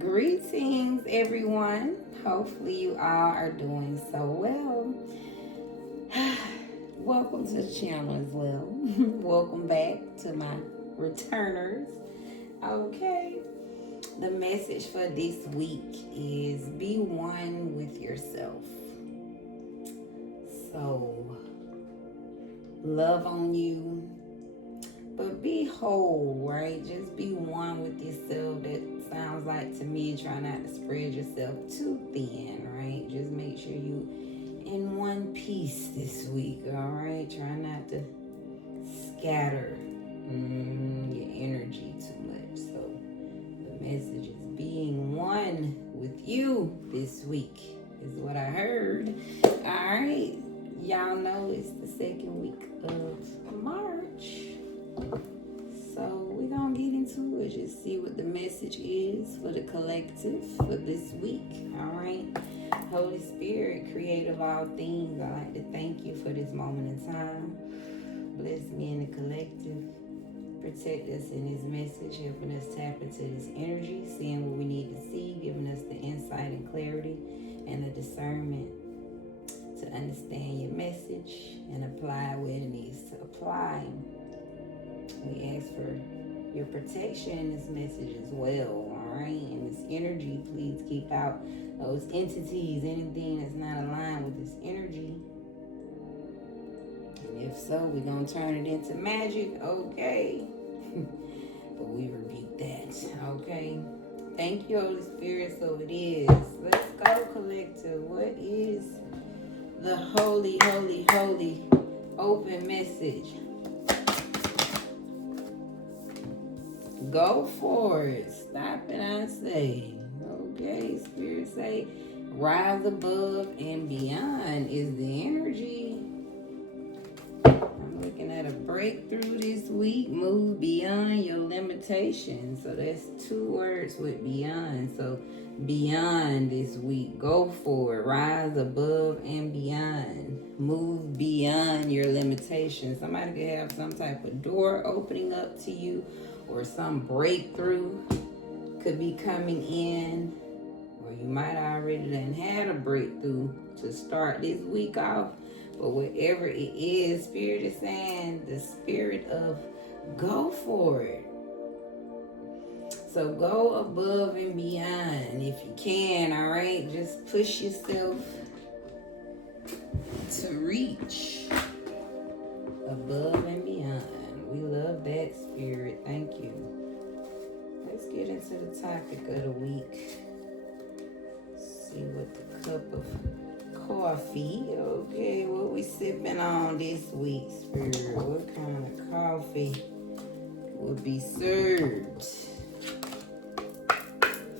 Greetings, everyone. Hopefully, you all are doing so well. Welcome to the channel as well. Welcome back to my returners. Okay, the message for this week is be one with yourself. So, love on you, but be whole, right? Just be one with yourself. That sounds like to me try not to spread yourself too thin, right? Just make sure you in one piece this week, all right? Try not to scatter your energy too much. So the message is being one with you this week is what I heard. All right. Y'all know it's the second week of March. So we're going to get into it. Just see what the message is for the collective for this week. All right. Holy Spirit, creator of all things, I'd like to thank you for this moment in time. Bless me and the collective. Protect us in this message, helping us tap into this energy, seeing what we need to see, giving us the insight and clarity and the discernment to understand your message and apply where it needs to apply. We ask for your protection in this message as well, all right? And this energy, please keep out those entities, anything that's not aligned with this energy. And if so, we're going to turn it into magic, okay? But we rebuke that, okay? Thank you, Holy Spirit, so it is. Let's go, collective. What is the holy, holy, holy open message? Go for it. Stop it, I say. Okay, Spirit say, rise above and beyond is the energy. I'm looking at a breakthrough this week. Move beyond your limitations. So that's two words with beyond. So beyond this week. Go for it. Rise above and beyond. Move beyond your limitations. Somebody could have some type of door opening up to you, or some breakthrough could be coming in, or you might already done had a breakthrough to start this week off. But whatever it is, Spirit is saying the spirit of go for it. So go above and beyond if you can, all right? Just push yourself to reach above and beyond. We love that, Spirit. Thank you. Let's get into the topic of the week. See what the cup of coffee. Okay, what we sipping on this week, Spirit? What kind of coffee will be served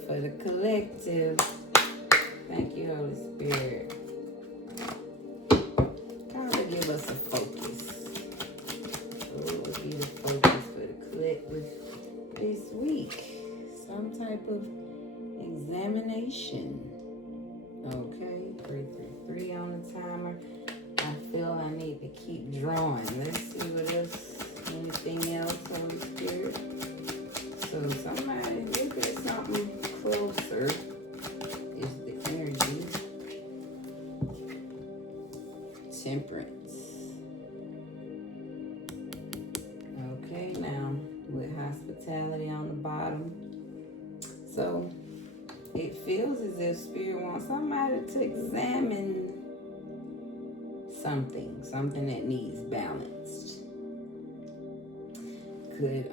for the collective? Thank you, Holy Spirit. Kind of give us a focus. What would be the focus for the collective this week? Some type of examination. Okay, 333 on the timer. I feel I need to keep drawing. Let's see what else, anything else, Holy Spirit. So somebody look at something closer. Is the energy. Temperance. Okay, now with hospitality on the bottom. So it feels as if Spirit wants somebody to examine something that needs balanced. Could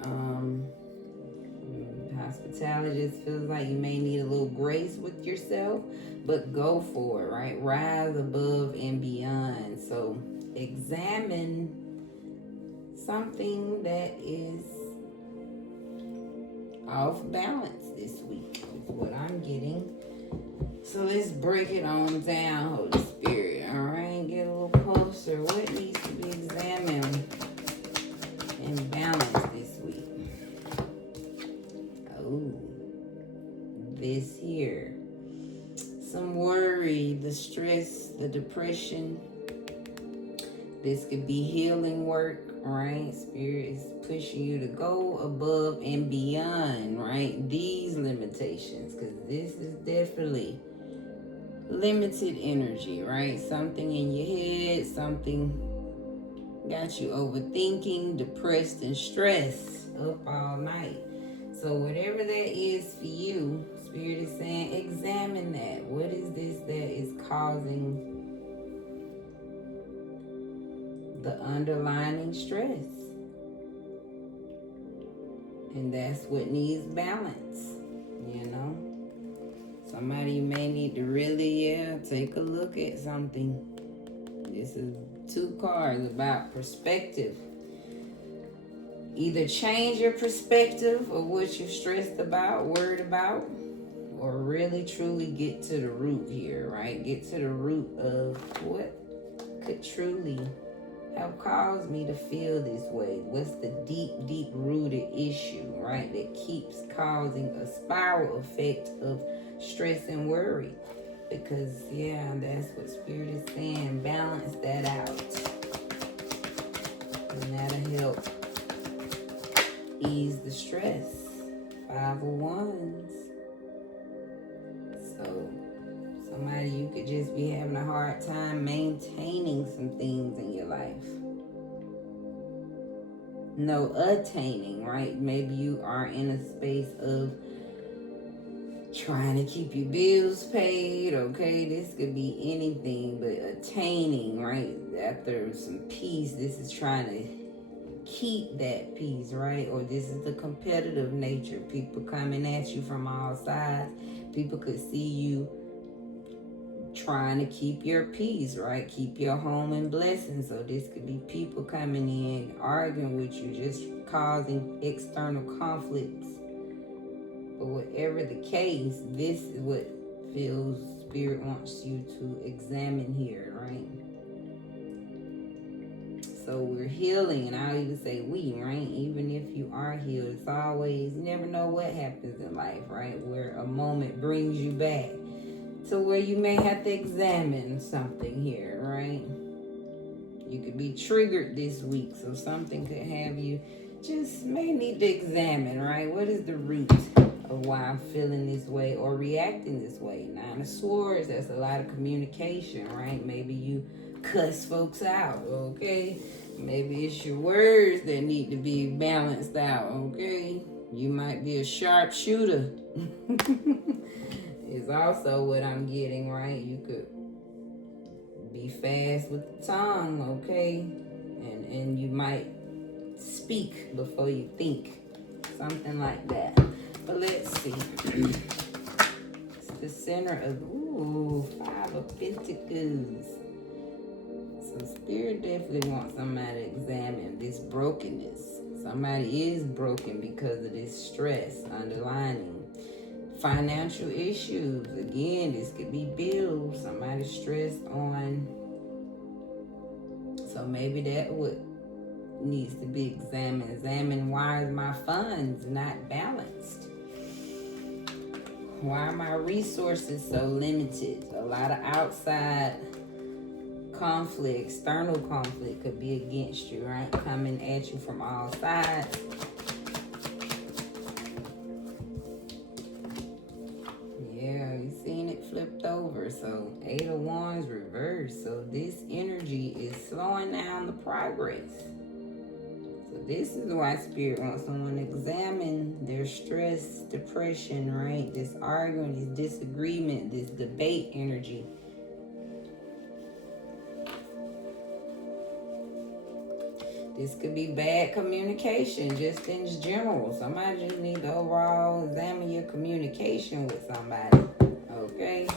hospitality just feels like you may need a little grace with yourself, but go for it, right? Rise above and beyond. So examine something that is off balance this week is what I'm getting. So let's break it on down, Holy Spirit. All right, get a little closer. What needs to be examined and balanced this week? Oh, this here. Some worry, the stress, the depression, This could be healing work, right? Spirit is pushing you to go above and beyond, right? These limitations, because this is definitely limited energy, right? Something in your head, something got you overthinking, depressed, and stressed up all night. So whatever that is for you, Spirit is saying, examine that. What is this that is causing the underlying stress? And that's what needs balance, you know? Somebody may need to really, take a look at something. This is 2 cards about perspective. Either change your perspective of what you're stressed about, worried about, or really truly get to the root here, right? Get to the root of what could truly have caused me to feel this way. What's the deep rooted issue, right? That keeps causing a spiral effect of stress and worry. Because, that's what Spirit is saying. Balance that out. And that'll help ease the stress. 5 of Wands. So somebody, you could just be having a hard time maintaining some things in your life. No attaining, right? Maybe you are in a space of trying to keep your bills paid, okay? This could be anything, but attaining, right? After some peace, this is trying to keep that peace, right? Or this is the competitive nature. People coming at you from all sides. People could see you trying to keep your peace, right? Keep your home in blessings. So this could be people coming in, arguing with you, just causing external conflicts. But whatever the case, this is what feels Spirit wants you to examine here, right? So we're healing, and I'll even say we, right? Even if you are healed, it's always, you never know what happens in life, right? Where a moment brings you back to where you may have to examine something here, right? You could be triggered this week, so something could have you just may need to examine, right? What is the root of why I'm feeling this way or reacting this way? 9 of Swords, that's a lot of communication, right? Maybe you cuss folks out, okay? Maybe it's your words that need to be balanced out, okay? You might be a sharpshooter. Is also what I'm getting, right? You could be fast with the tongue, okay? And you might speak before you think. Something like that. But let's see. It's the center of, 5 of Pentacles. So Spirit definitely wants somebody to examine this brokenness. Somebody is broken because of this stress underlining. Financial issues. Again, this could be bills. Somebody stressed on. So maybe that would needs to be examined. Examine, why is my funds not balanced? Why are my resources so limited? A lot of outside conflict, external conflict could be against you, right? Coming at you from all sides. Yeah, you seen it flipped over. So 8 of Wands reversed. So this energy is slowing down the progress. So this is why Spirit wants someone to examine their stress, depression, right? This arguing, this disagreement, this debate energy. This could be bad communication, just in general. Somebody just need to overall examine your communication with somebody, okay?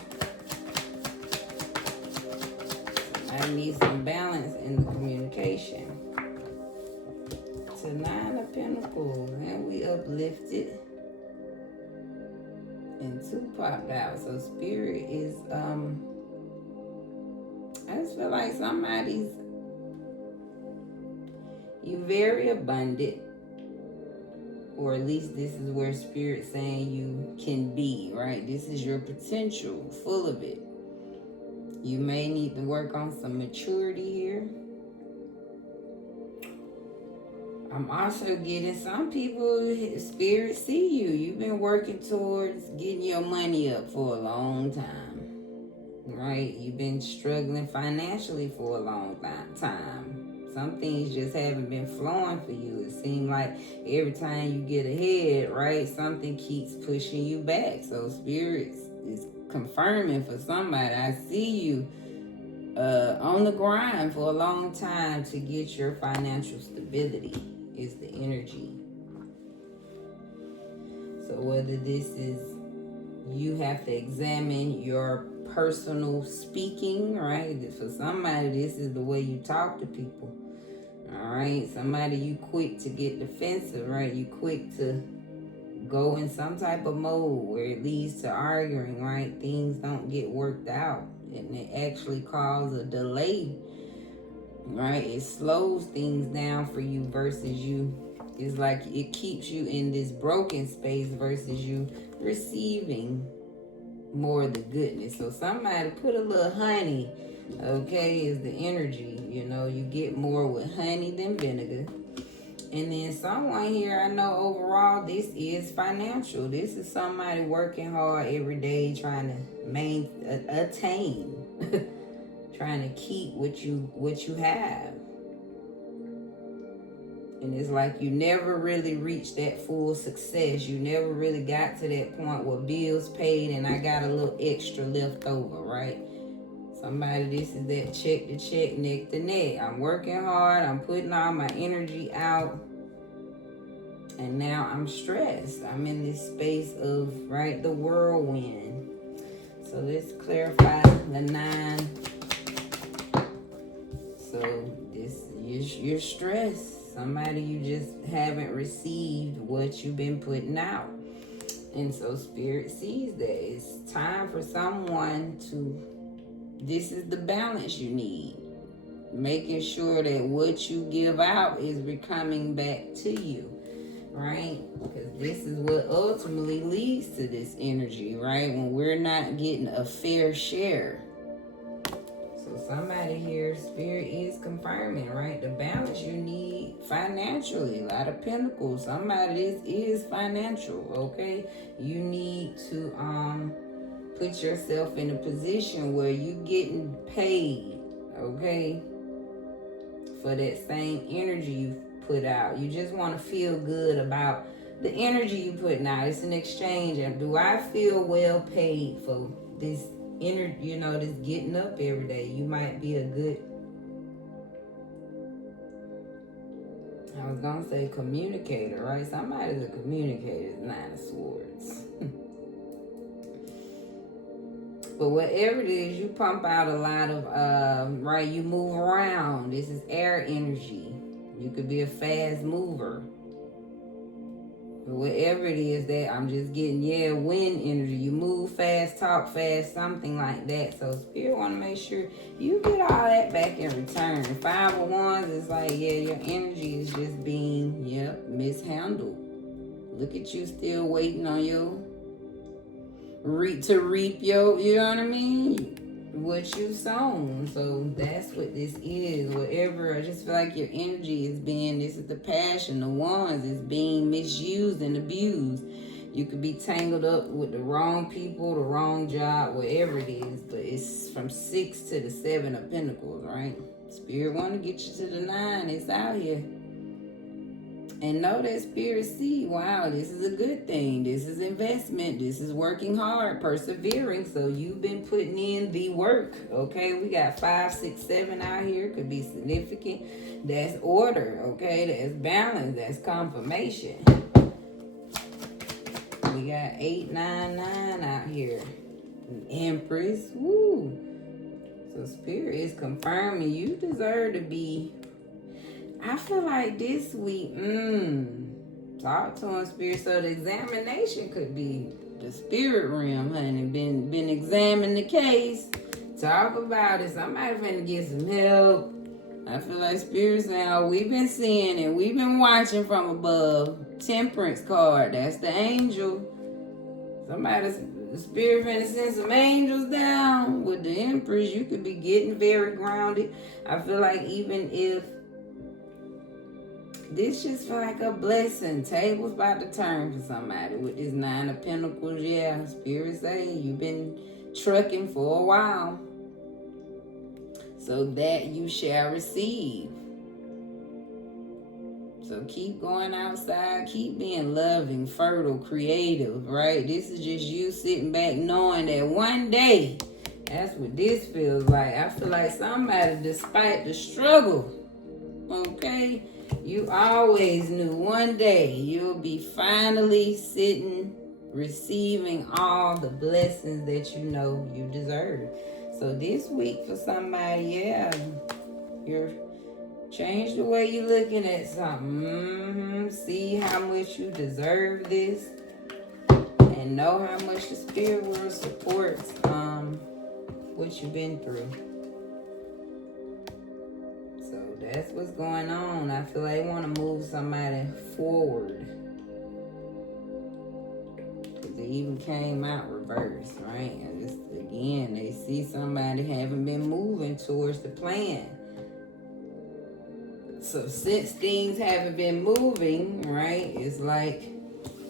Somebody needs some balance in the communication. To 9 of Pentacles, and we uplifted, and 2 popped out. So Spirit is, I just feel like somebody's, you very abundant, or at least this is where Spirit's saying you can be, right? This is your potential, full of it. You may need to work on some maturity here. I'm also getting some people, spirit see you. You've been working towards getting your money up for a long time, right? You've been struggling financially for a long time. Some things just haven't been flowing for you. It seems like every time you get ahead, right, something keeps pushing you back. So spirit is confirming for somebody. I see you on the grind for a long time to get your financial stability is the energy. So whether this is you have to examine your personal speaking, right? For somebody, this is the way you talk to people. All right, somebody, you quick to get defensive, right? You quick to go in some type of mode where it leads to arguing, right? Things don't get worked out, and it actually causes a delay, right? It slows things down for you versus you. It's like it keeps you in this broken space versus you receiving more of the goodness. So somebody put a little honey, okay, is the energy. You know, you get more with honey than vinegar. And then someone here, I know overall this is financial. This is somebody working hard every day trying to attain, trying to keep what you have. And it's like you never really reached that full success. You never really got to that point where bills paid and I got a little extra left over, right? Somebody, this is that check to check, neck to neck. I'm working hard. I'm putting all my energy out. And now I'm stressed. I'm in this space of, right, the whirlwind. So let's clarify the 9. So this, you're stressed. Somebody, you just haven't received what you've been putting out. And so spirit sees that. It's time for someone to, this is the balance you need. Making sure that what you give out is coming back to you, right? Because this is what ultimately leads to this energy, right? When we're not getting a fair share. So somebody here, spirit is confirming, right? The balance you need financially. A lot of pentacles. Somebody, this is financial, okay? You need to put yourself in a position where you getting paid, okay, for that same energy you put out. You just want to feel good about the energy you putting out. It's an exchange. And do I feel well paid for this energy, you know, this getting up every day? You might be a good, I was gonna say communicator, right? Somebody's a communicator, 9 of Swords. But whatever it is, you pump out a lot of, right, you move around. This is air energy. You could be a fast mover. But whatever it is that I'm just getting, wind energy. You move fast, talk fast, something like that. So spirit want to make sure you get all that back in return. 5 of Wands is like, your energy is just being, mishandled. Look at you still waiting on your to reap your, you know what I mean? What you sown. So that's what this is. Whatever, I just feel like your energy is being, this is the passion, the Wands is being misused and abused. You could be tangled up with the wrong people, the wrong job, whatever it is. But it's from 6 to the 7 of Pentacles, right? Spirit want to get you to the 9. It's out here. And know that spirit see, wow, this is a good thing. This is investment. This is working hard, persevering. So you've been putting in the work, okay? We got 5, 6, 7 out here. Could be significant. That's order, okay? That's balance. That's confirmation. We got 8, 9, 9 out here. Empress, woo. So spirit is confirming you deserve to be, I feel like this week, talk to him, spirit. So the examination could be the spirit realm, honey. Been examining the case. Talk about it. Somebody finna get some help. I feel like spirit saying, oh, we've been seeing it. We've been watching from above. Temperance card. That's the angel. The spirit finna send some angels down. With the Empress, you could be getting very grounded. I feel like even if this just feel like a blessing. Tables about to turn for somebody with this 9 of Pentacles. Yeah, Spirit saying you've been trucking for a while, so that you shall receive. So keep going outside, keep being loving, fertile, creative, right? This is just you sitting back knowing that one day, that's what this feels like. I feel like somebody, despite the struggle, okay, you always knew one day you'll be finally sitting, receiving all the blessings that you know you deserve. So this week for somebody, yeah, you're change the way you're looking at something. See how much you deserve this, and know how much the spirit world supports what you've been through. So that's what's going on. I feel like they want to move somebody forward. Because they even came out reverse, right? And just again, they see somebody haven't been moving towards the plan. So since things haven't been moving, right, it's like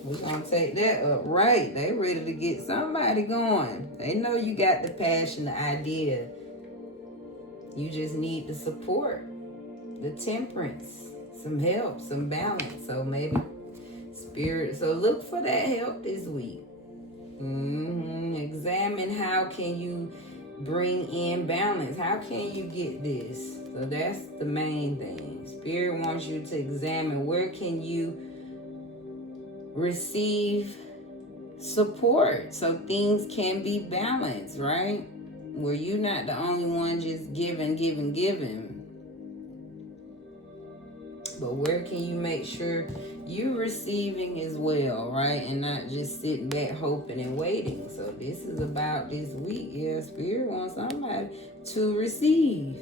we're going to take that up, right? They ready to get somebody going. They know you got the passion, the idea. You just need the support, the temperance, some help, some balance. So maybe spirit, so look for that help this week. Examine how can you bring in balance. How can you get this? So that's the main thing. Spirit wants you to examine where can you receive support so things can be balanced, right? Where you're not the only one just giving. But where can you make sure you're receiving as well, right? And not just sitting back hoping and waiting. So this is about this week. Yeah, Spirit wants somebody to receive.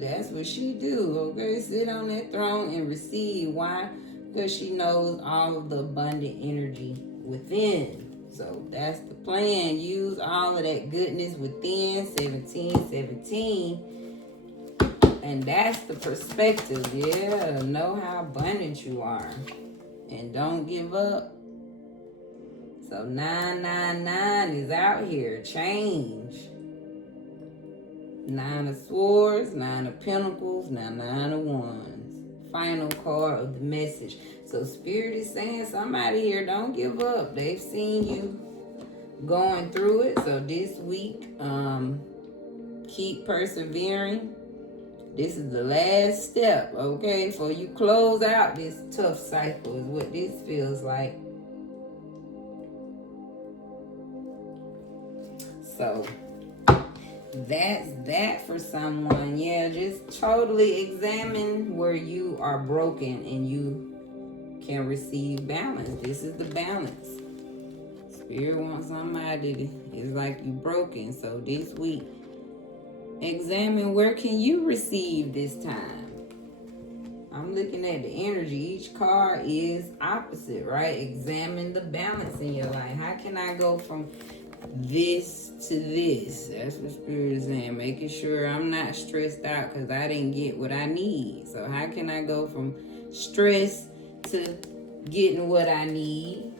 That's what she do, okay? Sit on that throne and receive. Why? Because she knows all of the abundant energy within. So that's the plan. Use all of that goodness within. 1717. And that's the perspective. Yeah, know how abundant you are. And don't give up. So 999 is out here. Change. 9 of Swords, 9 of Pentacles, now 9 of Wands. Final card of the message. So Spirit is saying somebody here, don't give up. They've seen you going through it. So this week, keep persevering. This is the last step, okay? For you close out this tough cycle is what this feels like. So that's that for someone. Yeah, just totally examine where you are broken and you can receive balance. This is the balance. Spirit wants somebody, it's like you broken. So this week, examine where can you receive this time. I'm looking at the energy. Each card is opposite, right? Examine the balance in your life. How can I go from this to this? That's what Spirit is saying. Making sure I'm not stressed out because I didn't get what I need. So how can I go from stress to getting what I need?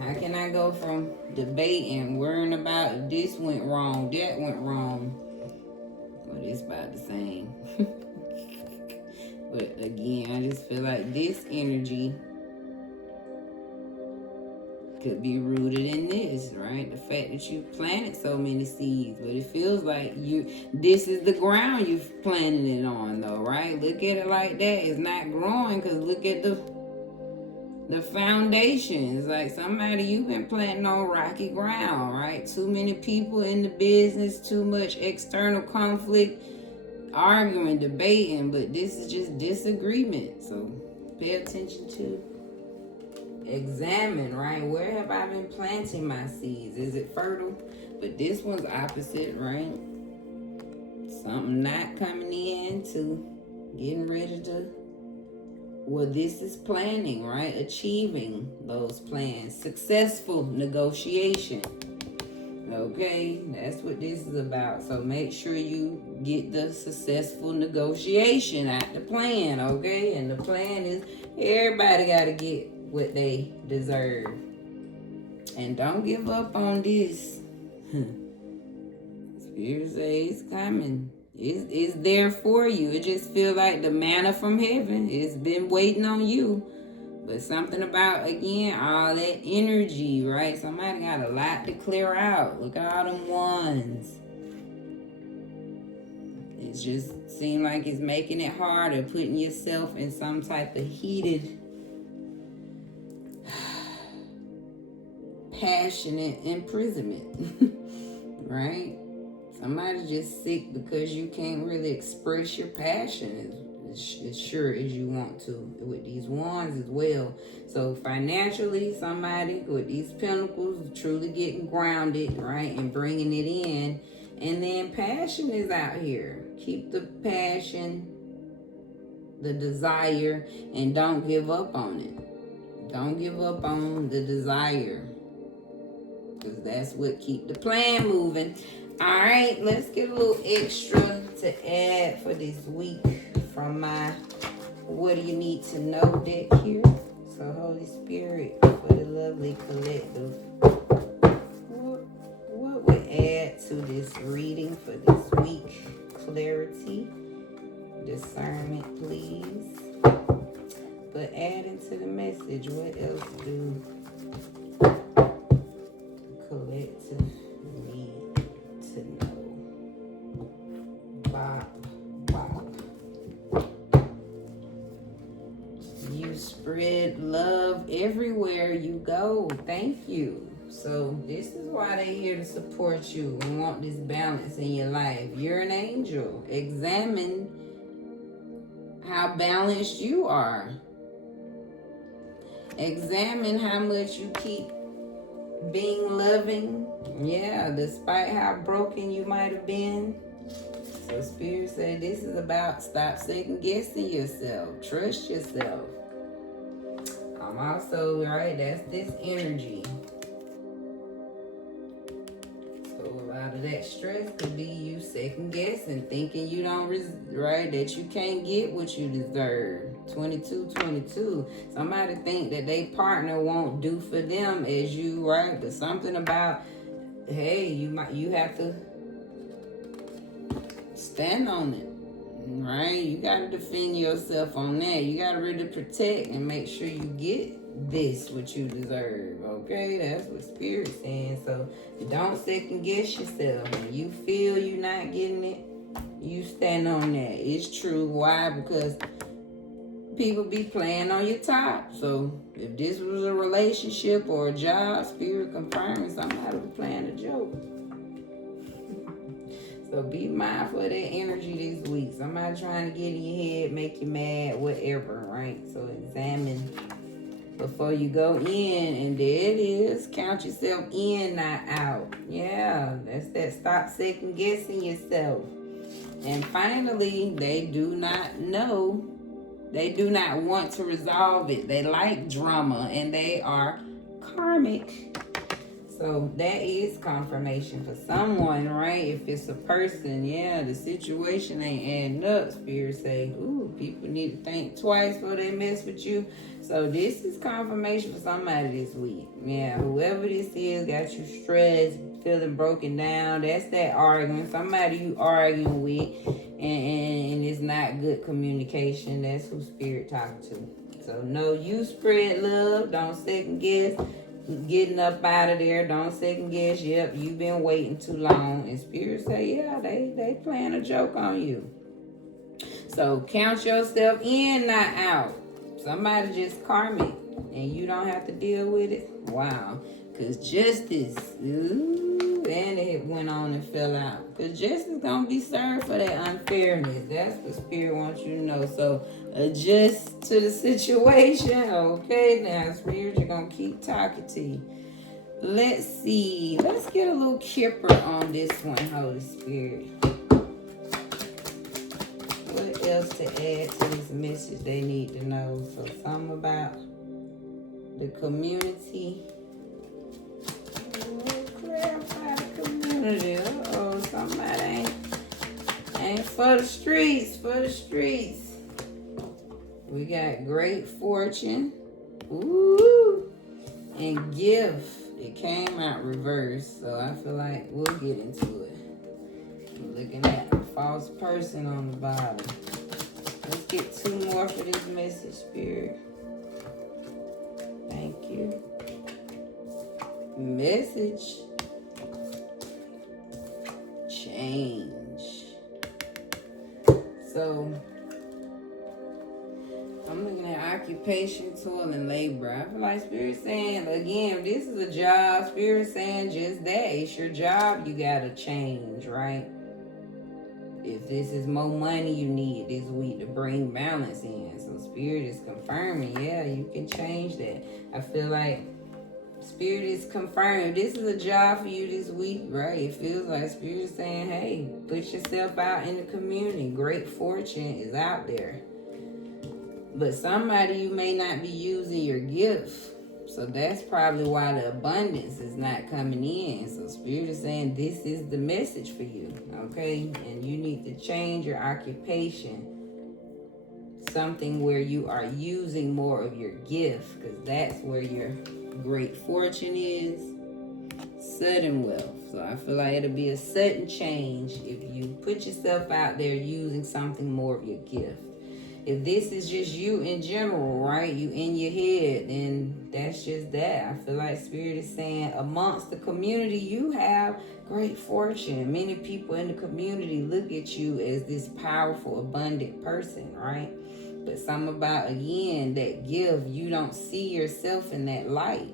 How can I go from debating, worrying about if this went wrong, that went wrong? Well, it's about the same. But again, I just feel like this energy could be rooted in this, right? The fact that you planted so many seeds, but it feels like this is the ground you've planted it on, though, right? Look at it like that. It's not growing because look at the foundation. It's like somebody, you've been planting on rocky ground, right? Too many people in the business, too much external conflict, arguing, debating, but this is just disagreement. So pay attention to, examine, right? Where have I been planting my seeds? Is it fertile? But this one's opposite, right? Something not coming in to getting ready to, well, this is planning, right? Achieving those plans. Successful negotiation. Okay, that's what this is about. So make sure you get the successful negotiation out the plan, okay? And the plan is everybody got to get what they deserve. And don't give up on this. Spirit says it's coming. It's there for you. It just feels like the manna from heaven. It's been waiting on you. But something about, again, all that energy, right? Somebody got a lot to clear out. Look at all them ones. It just seems like it's making it harder, putting yourself in some type of heated, passionate imprisonment, right? Somebody's just sick because you can't really express your passion as sure as you want to with these wands as well. So financially, somebody with these pentacles truly getting grounded, right, and bringing it in. And then passion is out here. Keep the passion, the desire, and don't give up on it. Don't give up on the desire, because that's what keep the plan moving. All right, let's get a little extra to add for this week from my What Do You Need to Know deck here. So Holy Spirit, for the lovely collective, what would add to this reading for this week? Clarity, discernment, please. But adding to the message, what else do collective need to know? Bop. You spread love everywhere you go. Thank you. So this is why they're here to support you and want this balance in your life. You're an angel. Examine how balanced you are. Examine how much you keep being loving. Yeah, despite how broken you might have been. So Spirit said this is about stop second guessing yourself. Trust yourself. I'm also, right, that's this energy. So a lot of that stress could be you second guessing, thinking you don't, right, that you can't get what you deserve. 22. Somebody think that they partner won't do for them as you, right? But something about, hey, you have to stand on it, right? You got to defend yourself on that. You got to really protect and make sure you get this what you deserve, okay? That's what Spirit's saying. So don't second guess yourself. When you feel you're not getting it, you stand on that. It's true. Why? Because people be playing on your top. So if this was a relationship or a job, Spirit confirming somebody was playing a joke. So be mindful of that energy this week. Somebody trying to get in your head, make you mad, whatever, right? So examine before you go in. And there it is. Count yourself in, not out. Yeah, that's that. Stop second guessing yourself. And finally, they do not know. They do not want to resolve it. They like drama and they are karmic. So that is confirmation for someone, right? If it's a person, yeah, the situation ain't adding up. Spirit say, ooh, people need to think twice before they mess with you. So this is confirmation for somebody this week. Yeah, whoever this is got you stressed, feeling broken down. That's that arguing. Somebody you arguing with and it's not good communication. That's who Spirit talking to. So no, you spread love. Don't second guess. Getting up out of there, don't second guess. Yep, you've been waiting too long. And Spirit say, yeah, they playing a joke on you. So count yourself in, not out. Somebody just karmic and you don't have to deal with it. Wow. Because justice, ooh, and it went on and fell out. Because justice gonna be served for that unfairness. That's what Spirit wants you to know. So adjust to the situation. Okay, now Spirit, you're gonna keep talking to you. Let's see. Let's get a little kipper on this one, Holy Spirit. What else to add to this message they need to know? So something about the community. Clarify the for the streets, for the streets. We got great fortune. Ooh. And gift. It came out reversed, so I feel like we'll get into it. I'm looking at a false person on the bottom. Let's get 2 more for this message, Spirit. Thank you. Message. Change. So, I'm looking at occupation, toil, and labor. I feel like Spirit saying, again, if this is a job, Spirit saying just that. It's your job you gotta change, right? If this is more money you need this week to bring balance in. So Spirit is confirming, yeah, you can change that. I feel like Spirit is confirming this is a job for you this week, right? It feels like Spirit is saying, hey, put yourself out in the community. Great fortune is out there. But somebody, you may not be using your gift. So that's probably why the abundance is not coming in. So Spirit is saying this is the message for you, okay? And you need to change your occupation. Something where you are using more of your gift, because that's where your great fortune is. Sudden wealth. So I feel like it'll be a sudden change if you put yourself out there using something more of your gift. If this is just you in general, right? You in your head, then that's just that. I feel like Spirit is saying amongst the community, you have great fortune. Many people in the community look at you as this powerful, abundant person, right? But something about, again, that gift, you don't see yourself in that light.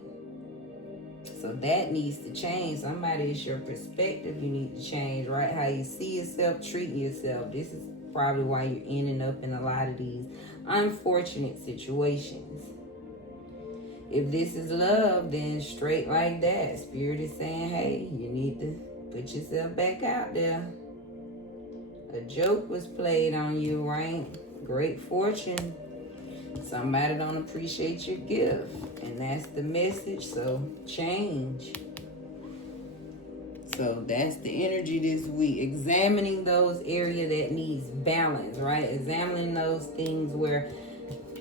So that needs to change. Somebody, it's your perspective you need to change, right? How you see yourself, treating yourself. This is probably why you're ending up in a lot of these unfortunate situations. If this is love, then straight like that, Spirit is saying, hey, you need to put yourself back out there. A joke was played on you, right? Great fortune. Somebody don't appreciate your gift. And that's the message, so change. So that's the energy this week. Examining those areas that needs balance, right? Examining those things where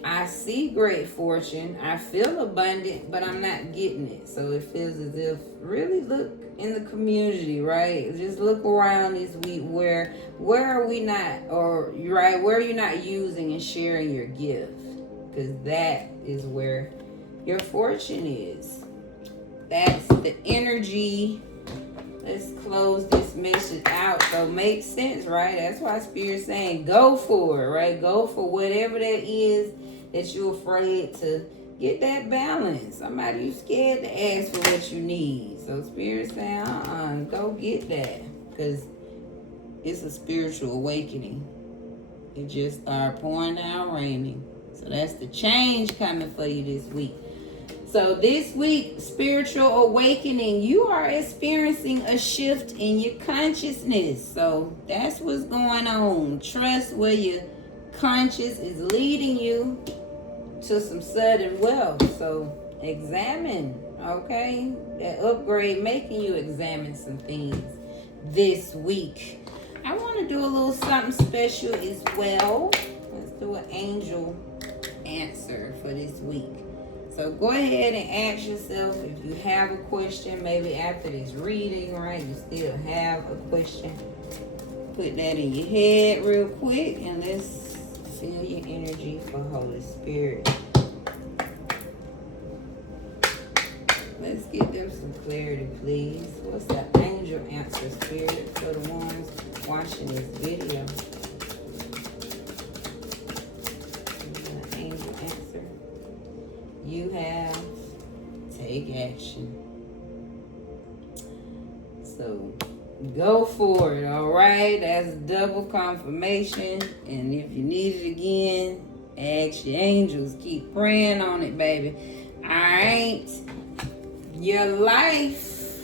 I see great fortune, I feel abundant, but I'm not getting it. So it feels as if, really look in the community, right? Just look around this week where are we not, or right, where are you not using and sharing your gift? Because that is where your fortune is. That's the energy. Let's close this message out. So make sense, right? That's why Spirit's saying go for it, right? Go for whatever that is that you're afraid to get that balance. Somebody you scared to ask for what you need. So Spirit's saying, go get that. Because it's a spiritual awakening. It just started pouring down raining. So that's the change coming for you this week. So this week, spiritual awakening, you are experiencing a shift in your consciousness. So that's what's going on. Trust where your conscious is leading you to some sudden wealth. So examine, okay? That upgrade making you examine some things this week. I want to do a little something special as well. Let's do an angel answer for this week. So go ahead and ask yourself if you have a question, maybe after this reading, right? You still have a question. Put that in your head real quick and let's feel your energy for Holy Spirit. Let's get them some clarity, please. What's the angel answer, Spirit, for the ones watching this video? Angel answer. You have take action. So go for it, all right? That's double confirmation. And if you need it again, ask your angels. Keep praying on it, baby. All right? Your life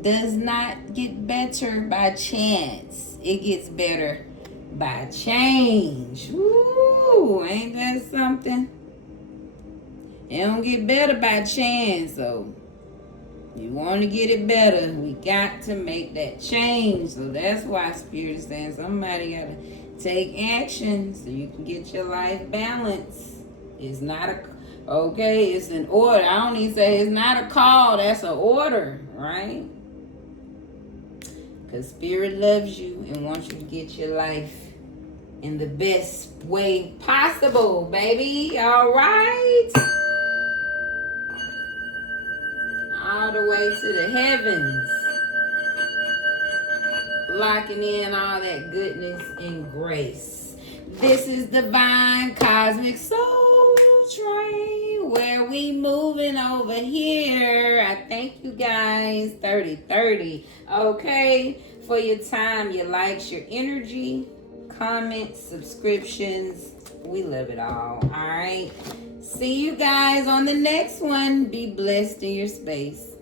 does not get better by chance. It gets better by change. Woo! Ain't that something? It don't get better by chance, so You want to get it better, we got to make that change. So that's why Spirit is saying somebody got to take action so you can get your life balanced. It's not it's an order. I don't even say it's not a call, that's an order, right? Because Spirit loves you and wants you to get your life in the best way possible, baby. All right? All the way to the heavens. Locking in all that goodness and grace. This is Divine Cosmic Soul Train, where we moving over here. I thank you guys, 3030, okay, for your time, your likes, your energy, comments, subscriptions. We love it all right? See you guys on the next one. Be blessed in your space.